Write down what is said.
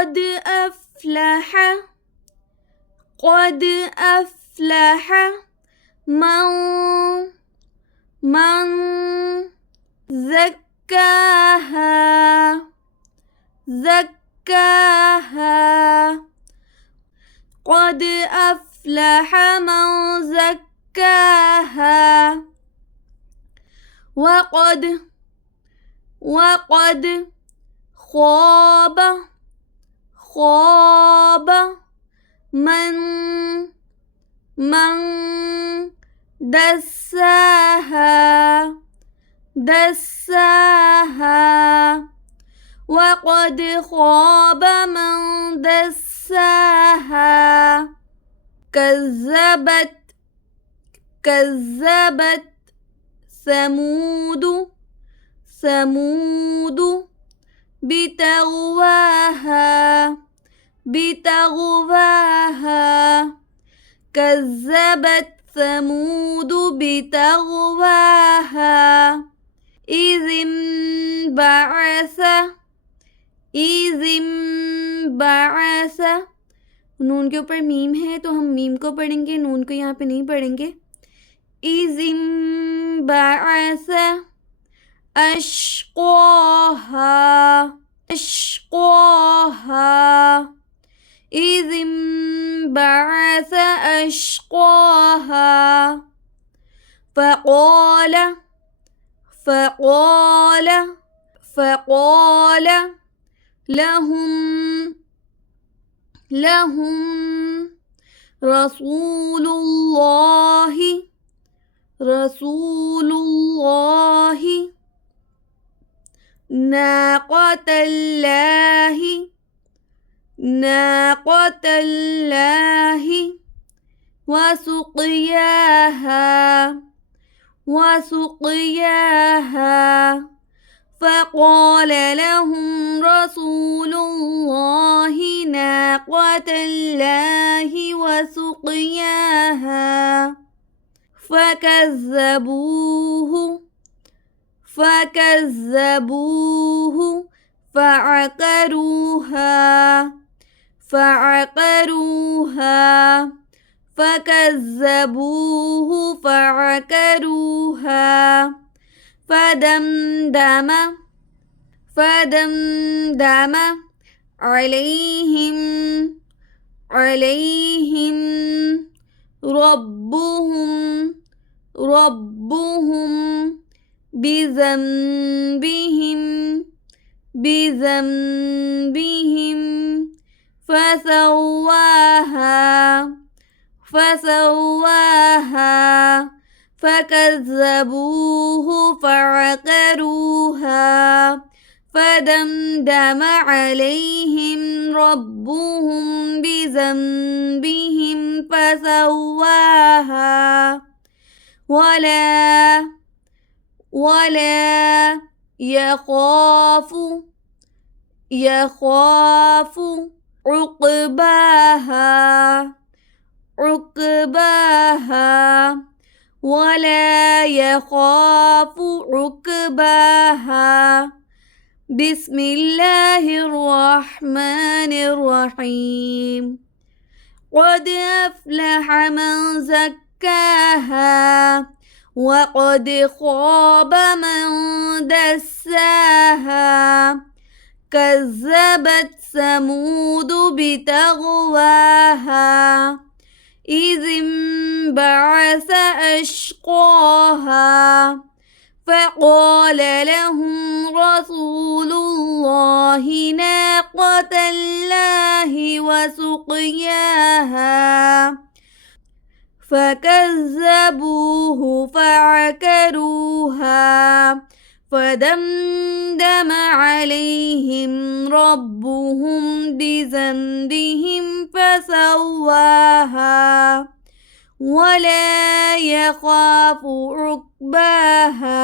قد أفلح قد أفلح من زكاها زكاها قد أفلح من زكاها وقد خاب من دساها وقد خاب من دساها كذبت ثمود بتغواها كذبت ثمود بتغواها إذ انبعث नून के ऊपर मीम है तो हम मीम को पढ़ेंगे, नून को यहाँ पे नहीं पढ़ेंगे। إذ انبعث أشقاها إذ انبعث أشقاها فقال لهم رسول الله ناقة الله وسقياها فقال لهم رسول الله ناقة الله وسقياها فكذبوه فعقروها فدمدم عليهم ربهم بذنبهم فسواها فكذبوه فعقروها فدمدم عليهم ربهم بذنبهم فسواها ولا يخاف عقباها ولا يخاف عقباها. بسم الله الرحمن الرحيم. قد أفلح من زكاها وقد خاب من دساها كذبت ثمود بتغواها إذ انبعث أشقاها فقال لهم رسول الله ناقة الله وسقياها فكذبوه فعقروها فدمدم عليهم ربهم بذنبهم فسواها ولا يخاف عقباها.